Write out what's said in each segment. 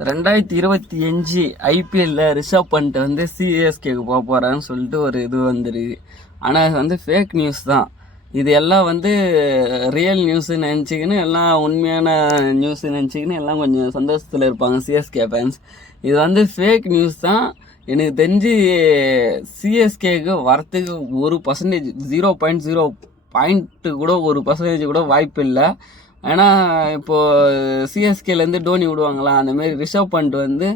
2025 ஐபிஎல்ல ரிஷப் பண்ட் வந்து சிஎஸ்கேக்கு போக போகிறான்னு சொல்லிட்டு ஒரு இது வந்துருக்கு. ஆனால் அது வந்து ஃபேக் நியூஸ் தான். இது எல்லாம் வந்து ரியல் நியூஸு நினச்சிக்கின்னு எல்லாம் உண்மையான நியூஸு நினச்சிக்கின்னு எல்லாம் கொஞ்சம் சந்தோஷத்தில் இருப்பாங்க சிஎஸ்கே ஃபேன்ஸ். இது வந்து ஃபேக் நியூஸ் தான். எனக்கு தெரிஞ்சு சிஎஸ்கேக்கு வரத்துக்கு 1% 0.0 பாயிண்ட்டு கூட 1% கூட வாய்ப்பு இல்லை. ஏன்னா இப்போது சிஎஸ்கேலேருந்து டோனி விடுவாங்களா, அந்தமாரி ரிஷப் பண்ட் வந்து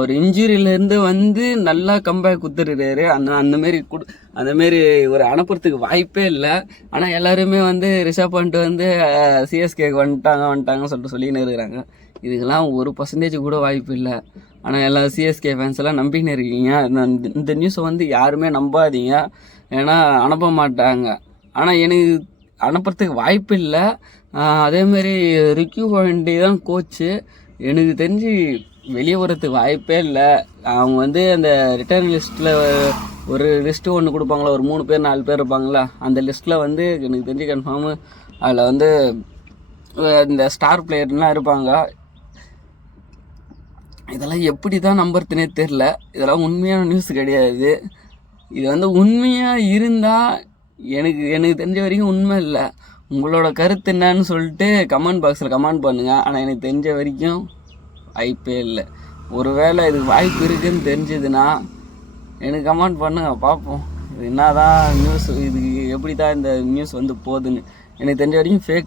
ஒரு இன்ஜுரியிலேருந்து வந்து நல்லா கம்பேக் குத்துருக்காரு. அந்தமாரி ஒரு அனுப்புறதுக்கு வாய்ப்பே இல்லை. ஆனால் எல்லாருமே வந்து ரிஷப் பண்ட் வந்து சிஎஸ்கேக்கு வந்துட்டாங்கன்னு சொல்லிட்டு சொல்லின்னு இருக்கிறாங்க. இதுக்கெல்லாம் 1% கூட வாய்ப்பு இல்லை. ஆனால் எல்லா சிஎஸ்கே ஃபேன்ஸ் எல்லாம் நம்பின்னு இருக்கீங்க. இந்த நியூஸை வந்து யாருமே நம்பாதீங்க, ஏன்னா அனுப்ப மாட்டாங்க. ஆனால் எனக்கு அனுப்புறதுக்கு வாய்ப்பு இல்லை. அதேமாரி ரிக்கி பாயிண்டி தான் கோச்சு. எனக்கு தெரிஞ்சு வெளியே வரத்துக்கு வாய்ப்பே இல்லை. அவங்க வந்து அந்த ரிட்டர்ன் லிஸ்ட்டில் ஒரு லிஸ்ட்டு ஒன்று கொடுப்பாங்களா, ஒரு 3 பேர் 4 பேர் இருப்பாங்களா, அந்த லிஸ்ட்டில் வந்து எனக்கு தெரிஞ்சு கன்ஃபார்மு அதில் வந்து இந்த ஸ்டார் பிளேயர்லாம் இருப்பாங்க. இதெல்லாம் எப்படி தான் நம்புறதுனே தெரில. இதெல்லாம் உண்மையான நியூஸ் கிடையாது. இது வந்து உண்மையாக இருந்தால் எனக்கு தெரிஞ்ச வரைக்கும் உண்மை இல்லை. உங்களோட கருத்து என்னன்னு சொல்லிட்டு கமெண்ட் பாக்ஸில் கமெண்ட் பண்ணுங்கள். ஆனால் எனக்கு தெரிஞ்ச வரைக்கும் வாய்ப்பே இல்லை. ஒருவேளை இதுக்கு வாய்ப்பு இருக்குதுன்னு தெரிஞ்சதுன்னா எனக்கு கமெண்ட் பண்ணுங்கள், பார்ப்போம் இது என்ன தான் நியூஸ், இது எப்படி தான் இந்த நியூஸ் வந்து போகுதுன்னு. எனக்கு தெரிஞ்ச வரைக்கும் ஃபேக்